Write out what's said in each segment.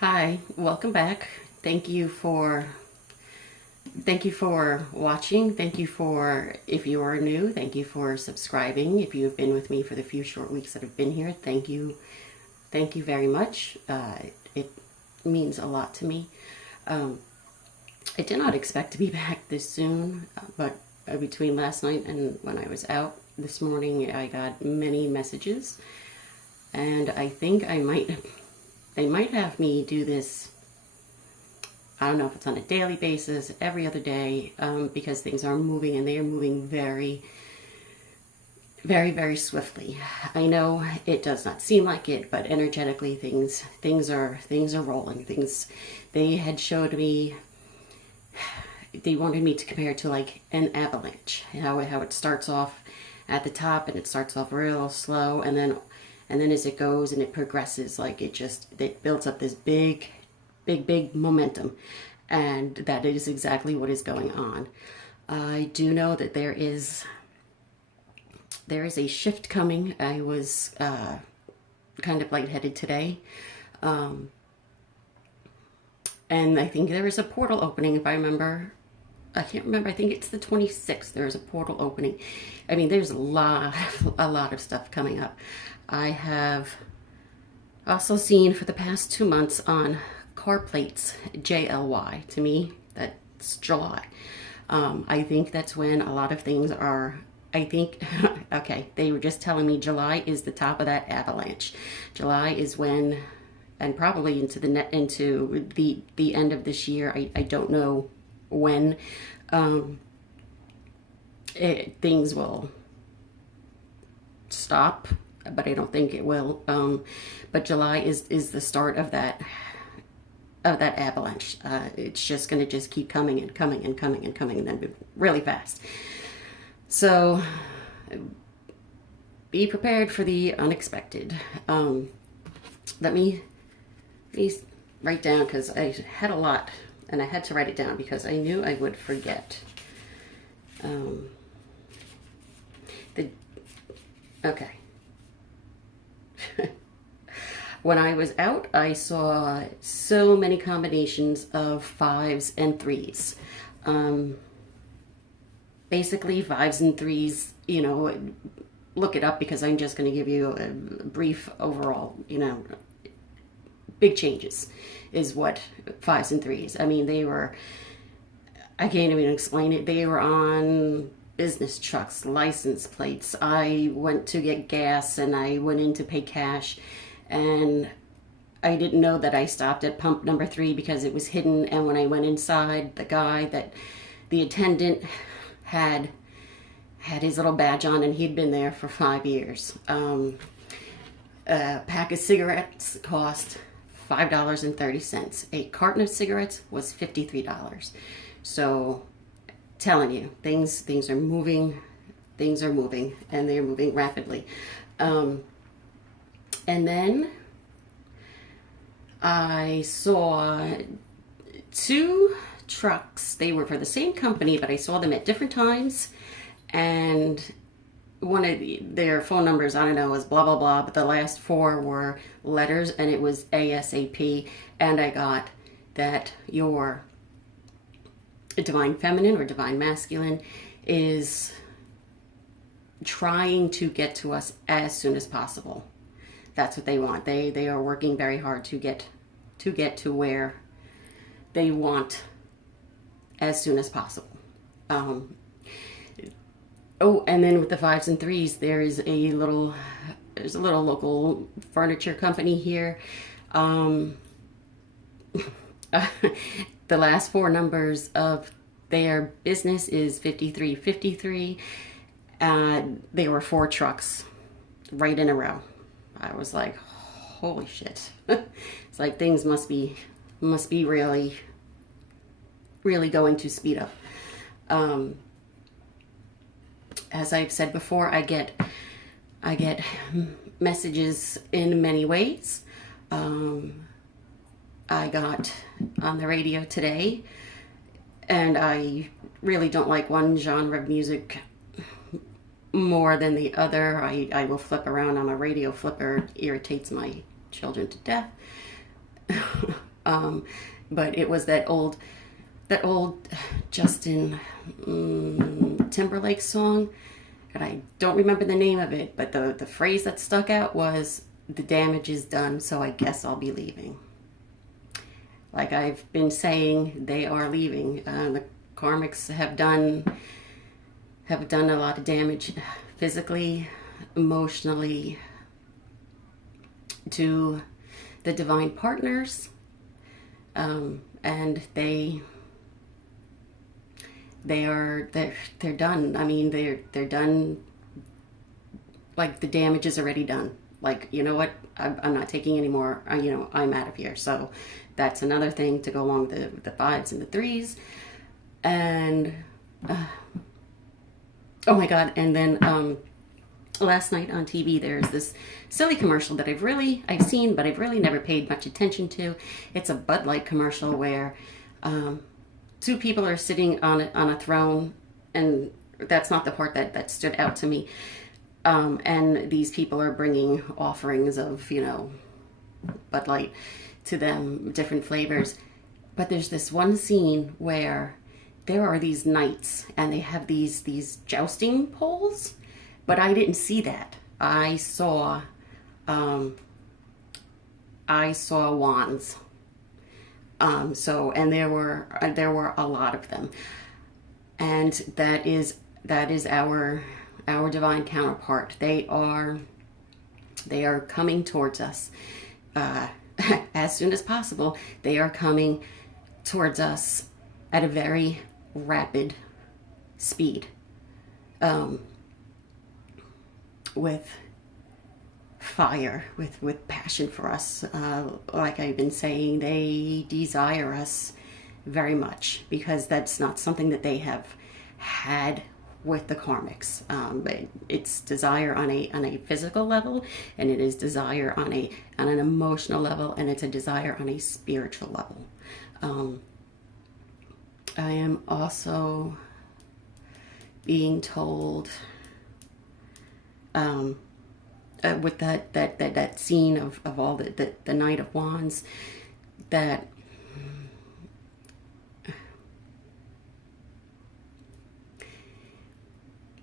Hi, welcome back. Thank you for watching. Thank you for, if you are new, thank you for subscribing. If you've been with me for the few short weeks that I've been here, thank you. Thank you very much. It means a lot to me. I did not expect to be back this soon, but between last night and when I was out this morning, I got many messages, and I think they might have me do this. I don't know if it's on a daily basis, every other day, because things are moving and they are moving very, very, very swiftly. I know it does not seem like it, but energetically, things are rolling. They had showed me. They wanted me to compare it to like an avalanche. How it starts off at the top and it starts off real slow, and then as it goes and it progresses, like it builds up this big momentum, and that is exactly what is going on. I do know that there is a shift coming. I was kind of lightheaded today, and I think there is a portal opening. If I remember, I can't remember. I think it's the 26th. There's a portal opening. I mean, there's a lot of stuff coming up. I have also seen for the past 2 months on car plates, JLY. To me, that's July. I think that's when a lot of things are. I think, okay, they were just telling me July is the top of that avalanche. July is when, and probably into the end of this year. I don't know when things will stop, but I don't think it will. But July is the start of that avalanche. It's just going to just keep coming and coming and coming and coming, and then be really fast. So be prepared for the unexpected. Let me write down, because I had a lot and I had to write it down because I knew I would forget. Okay. When I was out, I saw so many combinations of fives and threes. Basically, fives and threes, look it up, because I'm just going to give you a brief overall, big changes is what fives and threes. I mean, I can't even explain it. They were on business trucks, license plates. I went to get gas and I went in to pay cash, and I didn't know that I stopped at pump number 3 because it was hidden. And when I went inside, the attendant had his little badge on, and he'd been there for 5 years. A pack of cigarettes cost $5.30. A carton of cigarettes was $53. So, telling you, things are moving, and they're moving rapidly. And then I saw 2 trucks. They were for the same company, but I saw them at different times. And one of their phone numbers, I don't know, was blah, blah, blah, but the last 4 were letters, and it was ASAP. And I got that your divine feminine or divine masculine is trying to get to us as soon as possible. That's what they want. They are working very hard to get to where they want as soon as possible. And then with the fives and threes, there's a little local furniture company here. The last 4 numbers of their business is 5353. There were 4 trucks right in a row. I was like, holy shit. It's like things must be really, really going to speed up. As I've said before, I get messages in many ways. I got on the radio today, and I really don't like one genre of music more than the other. I will flip around. I'm a radio flipper. It irritates my children to death. But it was that old Justin Timberlake song, and I don't remember the name of it, but the phrase that stuck out was, "The damage is done, so I guess I'll be leaving." Like I've been saying, they are leaving. The karmics have done a lot of damage physically, emotionally, to the divine partners, and they're done. I mean, they're done. Like the damage is already done. Like, you know what? I'm not taking any more. I'm out of here. So that's another thing to go along with the fives and the threes. And oh my God! And then last night on TV, there's this silly commercial that I've seen, but I've really never paid much attention to. It's a Bud Light commercial where two people are sitting on a throne, and that's not the part that stood out to me. And these people are bringing offerings of, Bud Light to them, different flavors. But there's this one scene where there are these knights, and they have these jousting poles, but I didn't see that. I saw wands. And there were a lot of them, and that is our divine counterpart. They are coming towards us as soon as possible. They are coming towards us at a very rapid speed, with fire, with passion for us. Like I've been saying, they desire us very much, because that's not something that they have had with the karmics. But it's desire on a physical level, and it is desire on an emotional level, and it's a desire on a spiritual level. I am also being told, with that scene of all the Knight of Wands, that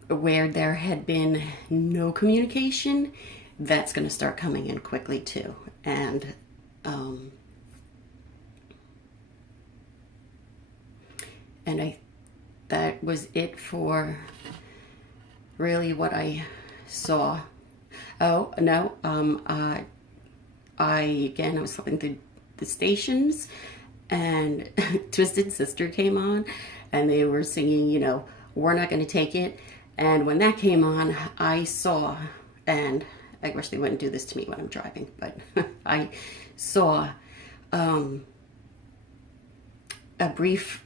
where there had been no communication, that's going to start coming in quickly too. And that was it for really what I saw. Oh no, I was flipping through the stations, and Twisted Sister came on, and they were singing, "We're Not Gonna Take It." And when that came on, I saw, and I wish they wouldn't do this to me when I'm driving, but I saw a brief,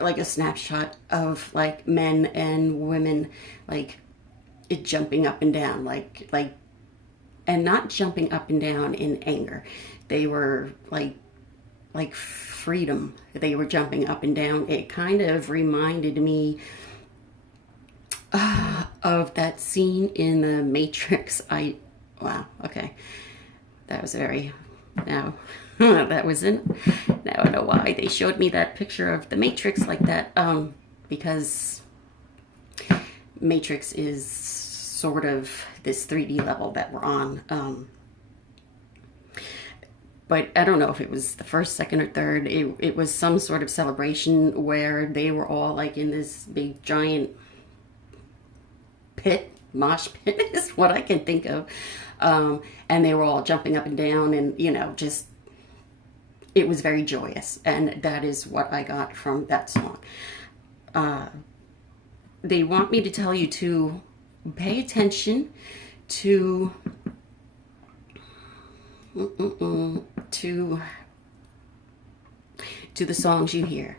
like a snapshot of like men and women, like it jumping up and down, like, and not jumping up and down in anger. They were like freedom. They were jumping up and down. It kind of reminded me of that scene in the Matrix. Wow, okay. That was now I know why they showed me that picture of the Matrix like that, because Matrix is sort of this 3D level that we're on. But I don't know if it was the first, second, or third. It was some sort of celebration where they were all like in this big giant mosh pit is what I can think of. And they were all jumping up and down, and just, it was very joyous. And that is what I got from that song. They want me to tell you to pay attention to the songs you hear,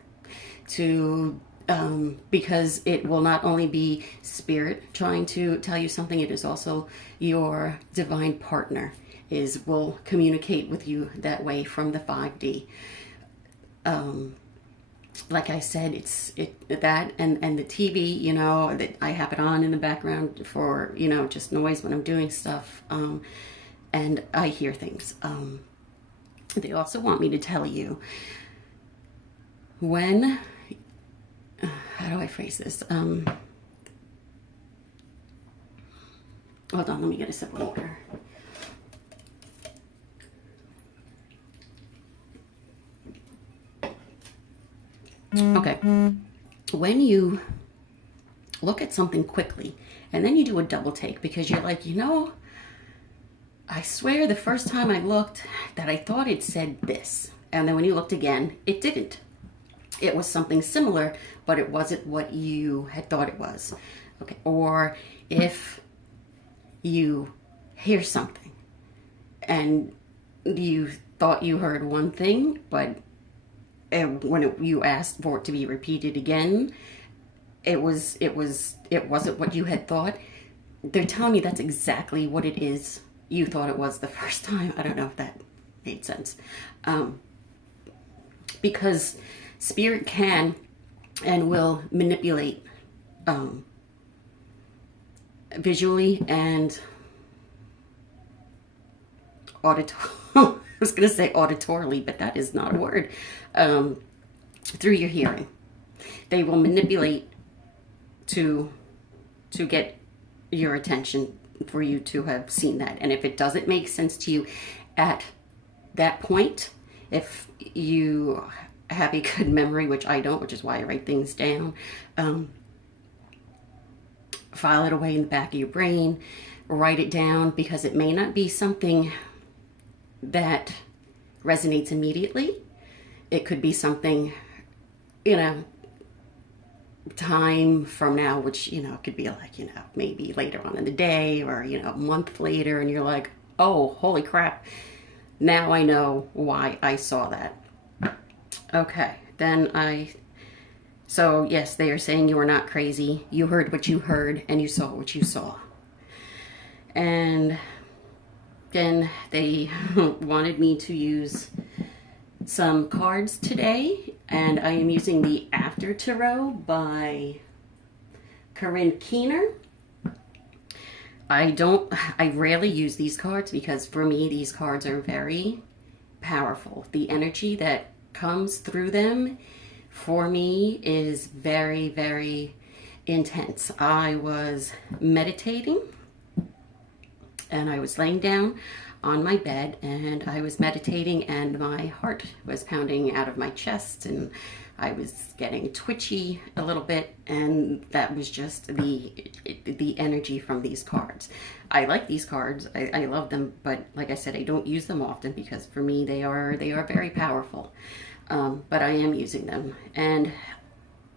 because it will not only be spirit trying to tell you something, it is also your divine partner will communicate with you that way from the 5D. Like I said, it's that and the TV, that I have it on in the background for, just noise when I'm doing stuff, and I hear things. They also want me to tell you when, how do I phrase this? Hold on, let me get a sip of water. Okay, when you look at something quickly and then you do a double take because you're like, you know, I swear the first time I looked that I thought it said this. And then when you looked again, it didn't. It was something similar, but it wasn't what you had thought it was. Okay, or if you hear something and you thought you heard one thing, but when you asked for it to be repeated again, it wasn't what you had thought. They're telling you that's exactly what it is you thought it was the first time. I don't know if that made sense. Because spirit can and will manipulate visually and I was going to say auditorily, but that is not a word. Through your hearing. They will manipulate to get your attention for you to have seen that. And if it doesn't make sense to you at that point, if you have a good memory, which I don't, which is why I write things down, file it away in the back of your brain, write it down, because it may not be something that resonates immediately. It could be something, you know, time from now, which, you know, could be like, you know, maybe later on in the day or, you know, a month later, and you're like, oh, holy crap, now I know why I saw that. Okay, so yes, they are saying you are not crazy. You heard what you heard and you saw what you saw. And then they wanted me to use some cards today, and I am using the After Tarot by Corinne Keener. I rarely use these cards because for me these cards are very powerful. The energy that comes through them for me is very, very intense. I was meditating and I was laying down on my bed and I was meditating and my heart was pounding out of my chest and I was getting twitchy a little bit, and that was just the energy from these cards. I like these cards. I love them, but like I said, I don't use them often because for me they are very powerful. But I am using them. And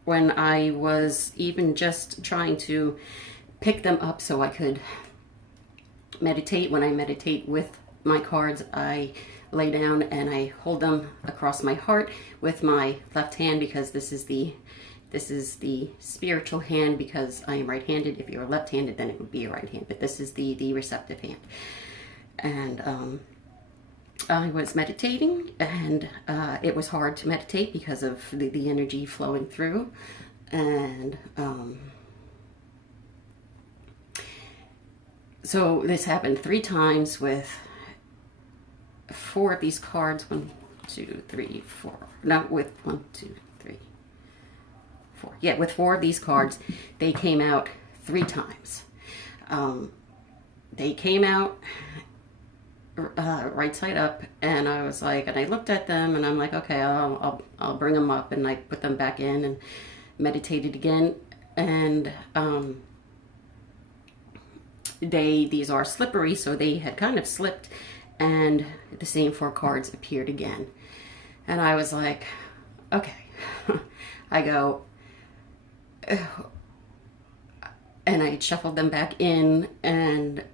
when I was even just trying to pick them up so I could meditate, when I meditate with my cards, I lay down and I hold them across my heart with my left hand, because this is the spiritual hand, because I am right-handed. If you're left-handed, then it would be your right hand, but this is the receptive hand. And I was meditating, and it was hard to meditate because of the energy flowing through. And so this happened 3 times with 4 of these cards. 1, 2, 3, 4. No, with 1, 2, 3, 4. Yeah, with 4 of these cards, they came out 3 times. They came out right side up, and I was like, and I looked at them, and I'm like, okay, I'll bring them up, and I put them back in and meditated again. And these are slippery, so they had kind of slipped, and the same 4 cards appeared again. And I was like, okay. I go, and I shuffled them back in and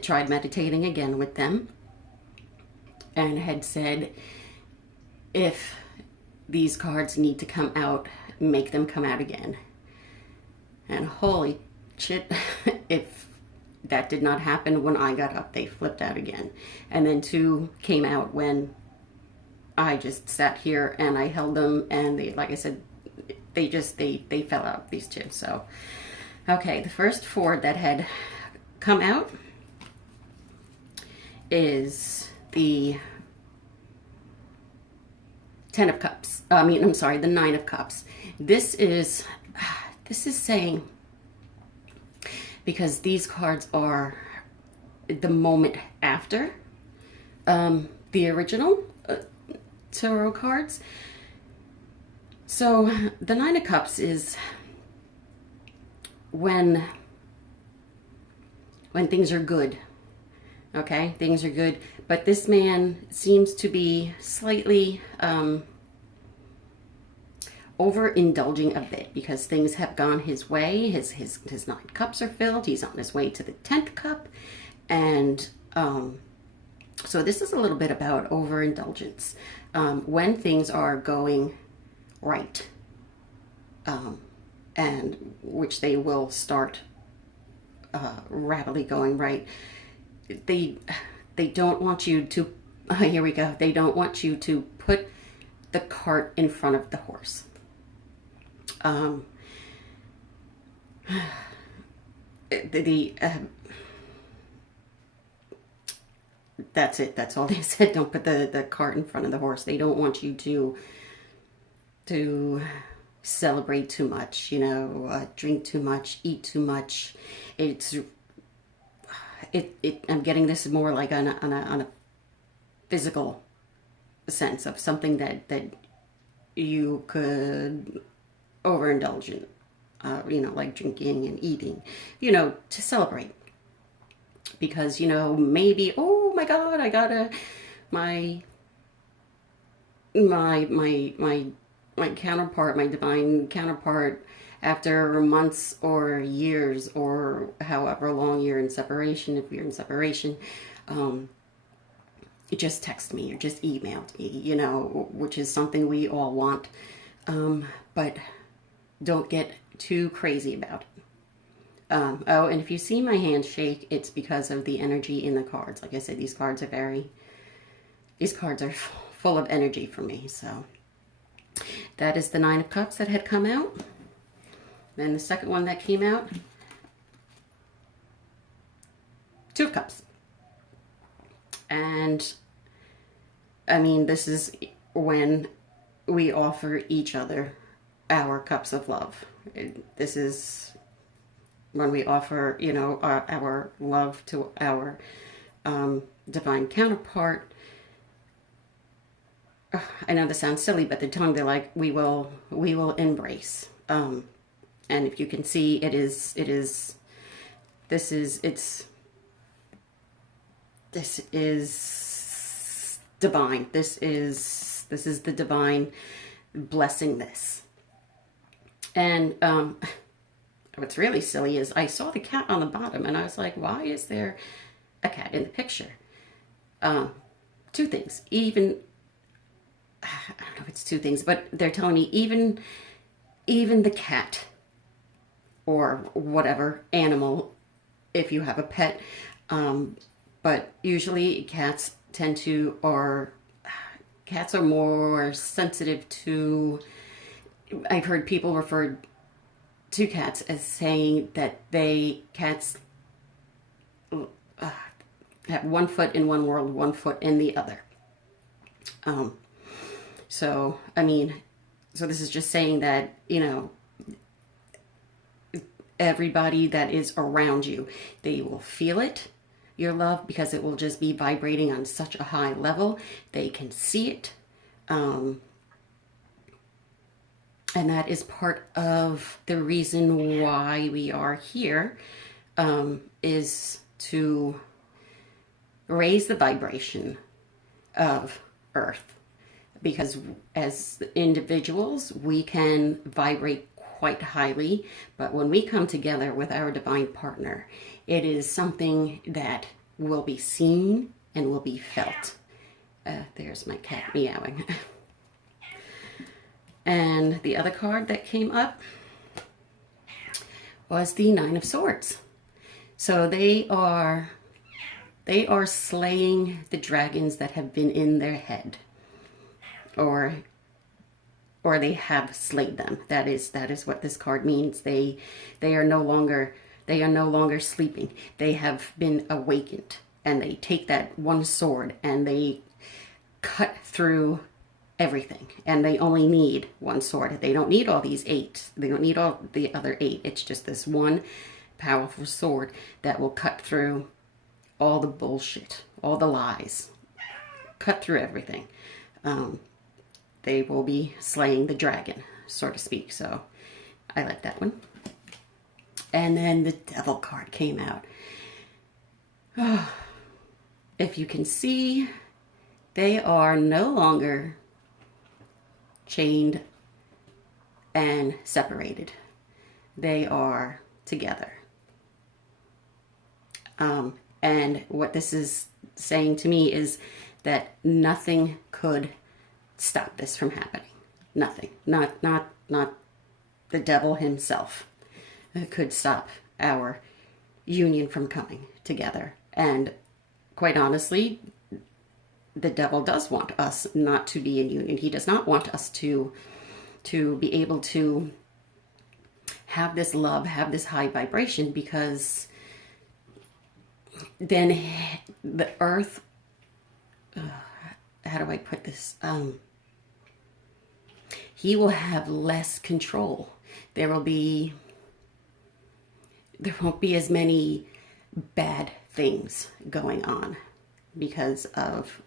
tried meditating again with them, and had said, if these cards need to come out, make them come out again. And holy shit, if that did not happen when I got up, they flipped out again. And then 2 came out when I just sat here and I held them, and they, like I said, they fell out, these 2. So okay, the first 4 that had come out is the Ten of Cups. I'm sorry, the Nine of Cups. This is saying, because these cards are the moment after the original tarot cards. So the Nine of Cups is when things are good. Okay, things are good, but this man seems to be slightly overindulging a bit because things have gone his way. His 9 cups are filled. He's on his way to the 10th cup, and so this is a little bit about overindulgence when things are going right, and which they will start rapidly going right. They don't want you to, here we go, they don't want you to put the cart in front of the horse. That's it. That's all they said. Don't put the cart in front of the horse. They don't want you to celebrate too much, drink too much, eat too much. I'm getting this more like on a physical sense of something that you could overindulge in, like drinking and eating, to celebrate. Because, maybe, oh my God, I got my counterpart, my divine counterpart, after months or years or however long you're in separation, if you're in separation, just text me or just emailed me, which is something we all want. But don't get too crazy about it. Oh, and if you see my hand shake, it's because of the energy in the cards. Like I said, these cards are full of energy for me. So that is the Nine of Cups that had come out. Then the second one that came out, Two of Cups. And this is when we offer each other our cups of love. This is when we offer, our love to our divine counterpart. I know this sounds silly, but the tongue, they're like, we will embrace. And if you can see, this is divine. This is the divine blessing this. And what's really silly is I saw the cat on the bottom and I was like, why is there a cat in the picture? Two things. Even, I don't know if it's two things, but they're telling me even the cat or whatever animal, if you have a pet, but usually cats are more sensitive to, I've heard people refer to cats as saying that cats have 1 foot in one world, 1 foot in the other. So this is just saying that, everybody that is around you, they will feel it, your love, because it will just be vibrating on such a high level. They can see it. And that is part of the reason why we are here, is to raise the vibration of Earth. Because as individuals, we can vibrate quite highly, but when we come together with our divine partner, it is something that will be seen and will be felt. There's my cat meowing. And the other card that came up was the Nine of Swords. So they are slaying the dragons that have been in their head, or they have slayed them. That is what this card means. They are no longer sleeping. They have been awakened, and they take that one sword and they cut through everything, and they only need one sword. They don't need all these 8. They don't need all the other 8. It's just this one powerful sword that will cut through all the bullshit, all the lies, cut through everything. They will be slaying the dragon, so to speak. So I like that one. And then the devil card came out. Oh, if you can see, they are no longer chained and separated. They are together. And what this is saying to me is that nothing could stop this from happening. Nothing. Not the devil himself could stop our union from coming together. And quite honestly, the devil does want us not to be in union. He does not want us to be able to have this love, have this high vibration, because then the earth, how do I put this? He will have less control. There won't be as many bad things going on because of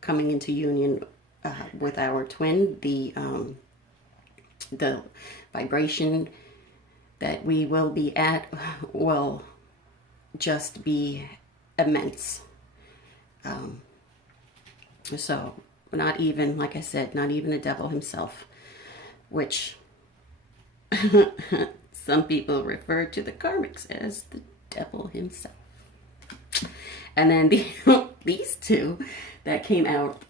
coming into union with our twin. The vibration that we will be at will just be immense. So not even, like I said, not even the devil himself, which some people refer to the karmics as the devil himself. And then these two that came out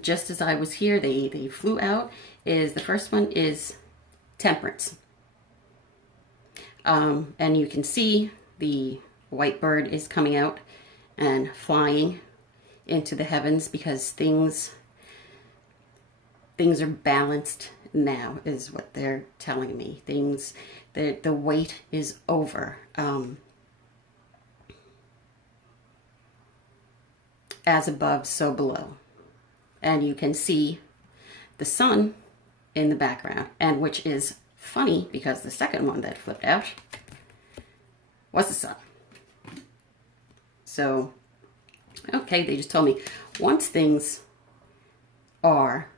just as I was here, they flew out. The first one is Temperance. And you can see the white bird is coming out and flying into the heavens because things are balanced now, is what they're telling me. The wait is over. As above, so below. And you can see the sun in the background, and which is funny because the second one that flipped out was the sun. So, okay, they just told me once things are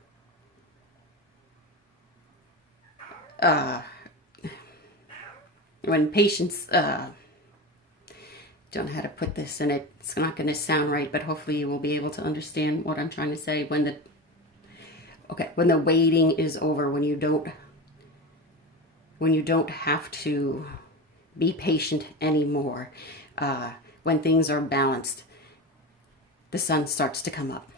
when patients don't know how to put this, and it's not going to sound right, but hopefully you will be able to understand what I'm trying to say. When the waiting is over, when you don't have to be patient anymore, when things are balanced, the sun starts to come up.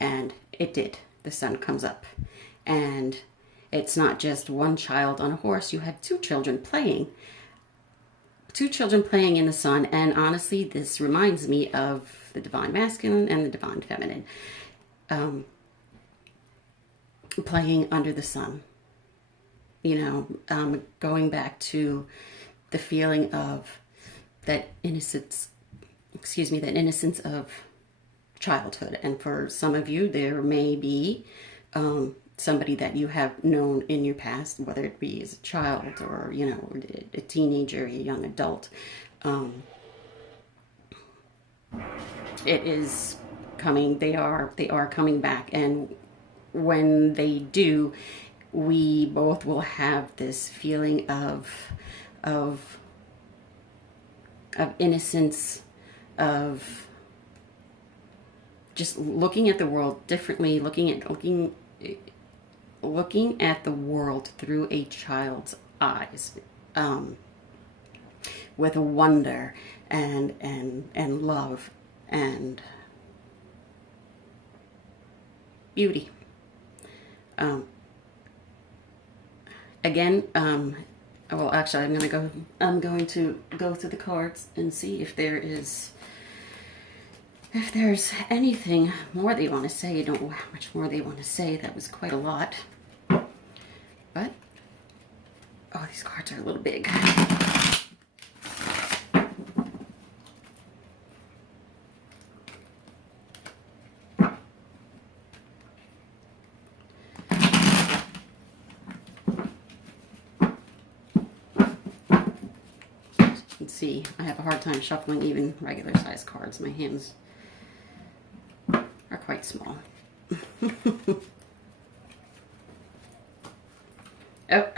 And it did. The sun comes up. And it's not just one child on a horse. You have two children playing in the sun. And honestly, this reminds me of the divine masculine and the divine feminine playing under the sun. Going back to the feeling of that innocence of childhood. And for some of you, there may be somebody that you have known in your past, whether it be as a child or, a teenager, a young adult. It is coming. They are coming back. And when they do, we both will have this feeling of innocence, of just looking at the world differently, looking at the world through a child's eyes, with wonder and love and beauty. Well, actually, I'm going to go through the cards and see if there's anything more they want to say. I don't know how much more they want to say. That was quite a lot. But, oh, these cards are a little big. I have a hard time shuffling even regular size cards. My hands are quite small. Oh,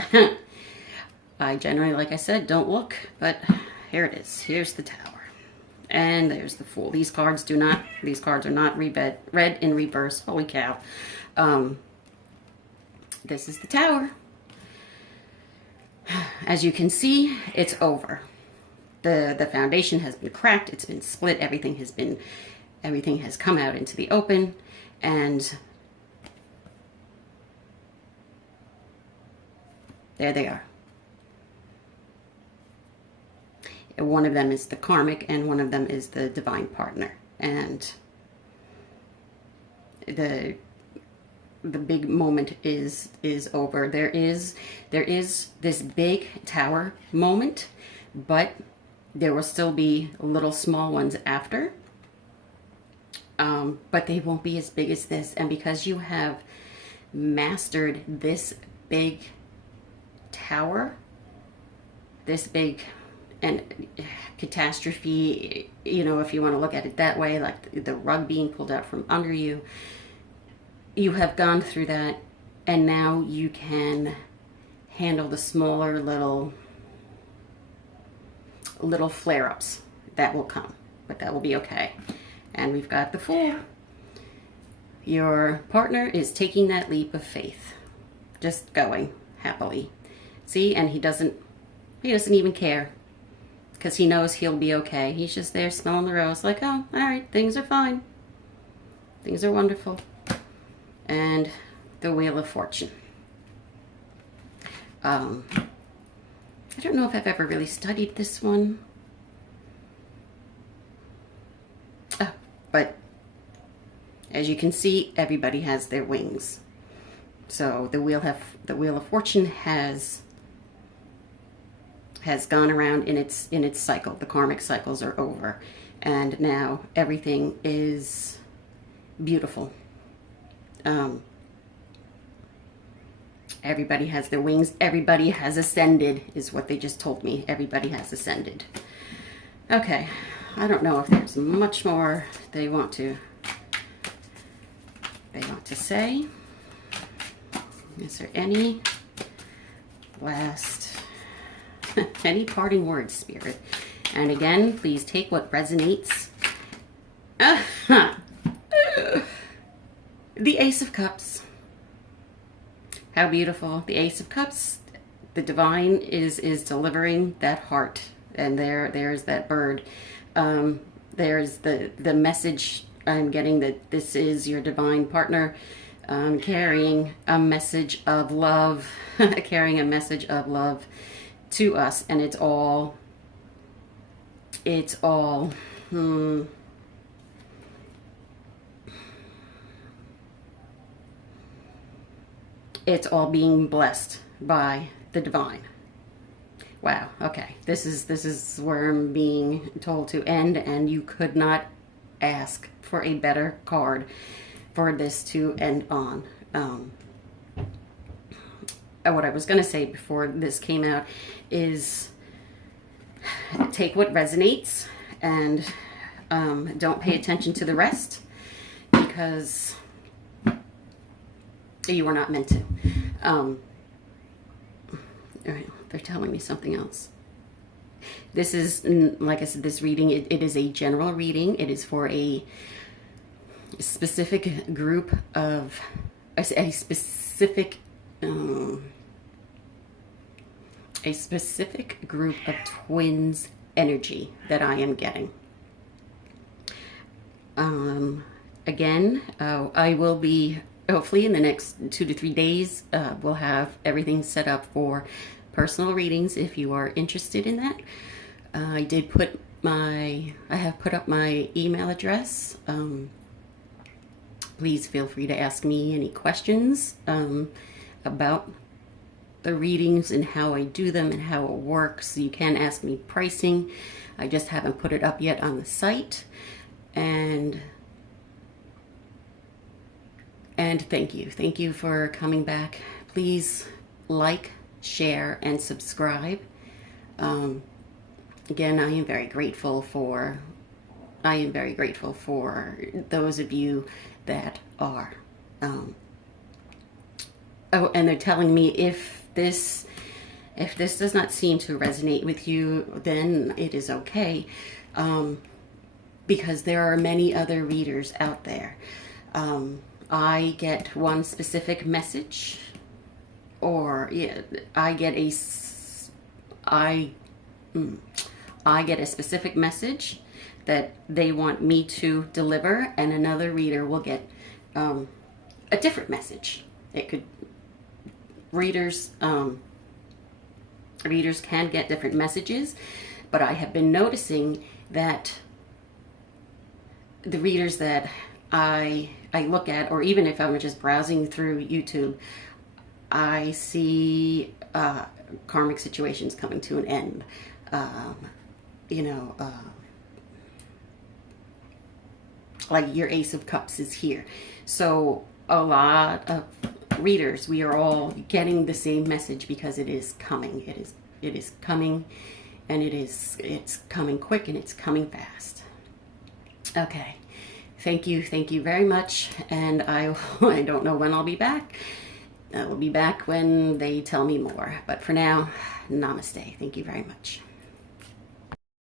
I generally, like I said, don't look, but here it is. Here's the Tower. And there's the Fool. These cards are not read in reverse. Holy cow. This is the Tower. As you can see, it's over. The foundation has been cracked, it's been split, everything has come out into the open, and there they are. One of them is the karmic and one of them is the divine partner. And the big moment is over. There is this big Tower moment, but there will still be little small ones after. But they won't be as big as this. And because you have mastered this big Tower, this big and catastrophe, you know, if you want to look at it that way, like the rug being pulled out from under you, you have gone through that, and now you can handle the smaller little flare-ups that will come, but that will be okay. And we've got the Fool. Your partner is taking that leap of faith, just going happily. See, and he doesn't even care, because he knows he'll be okay. He's just there smelling the rose, like, oh, all right, things are fine. Things are wonderful. And the Wheel of Fortune. I don't know if I've ever really studied this one. Oh, but as you can see, everybody has their wings. So the Wheel of Fortune has gone around in its cycle. The karmic cycles are over, and now everything is beautiful. Everybody has their wings. Everybody has ascended, is what they just told me. Everybody has ascended. Okay, I don't know if there's much more they want to say. Is there any last any parting words, Spirit? And again, please take what resonates. The Ace of Cups. How beautiful. The Ace of Cups. The divine is delivering that heart. And there's that bird. There's the message I'm getting, that this is your divine partner, carrying a message of love, carrying a message of love to us. And it's all it's all being blessed by the divine. Wow, okay. This is where I'm being told to end, and you could not ask for a better card for this to end on. What I was going to say before this came out is take what resonates, and don't pay attention to the rest, because you are not meant to. All right, they're telling me something else. This is, like I said, this reading, it is a general reading. It is for a specific group of, a specific group of twins energy that I am getting. Again, I will be, hopefully in the next 2 to 3 days, we'll have everything set up for personal readings if you are interested in that. I have put up my email address. Please feel free to ask me any questions about the readings and how I do them and how it works. You can ask me pricing. I just haven't put it up yet on the site. And thank you. Thank you for coming back. Please like, share, and subscribe. Again, I am very grateful for those of you that are. Oh, and they're telling me if this does not seem to resonate with you, then it is okay, because there are many other readers out there. I get one specific message, or yeah, I get a specific message that they want me to deliver, and another reader will get a different message. It could readers can get different messages, but I have been noticing that the readers that I look at, or even if I'm just browsing through YouTube, I see karmic situations coming to an end. Like your Ace of Cups is here. So a lot of readers, we are all getting the same message because it is coming. It is coming, and it's coming quick, and it's coming fast. Okay. Thank you very much, and I don't know when I'll be back. I will be back when they tell me more. But for now, namaste. Thank you very much.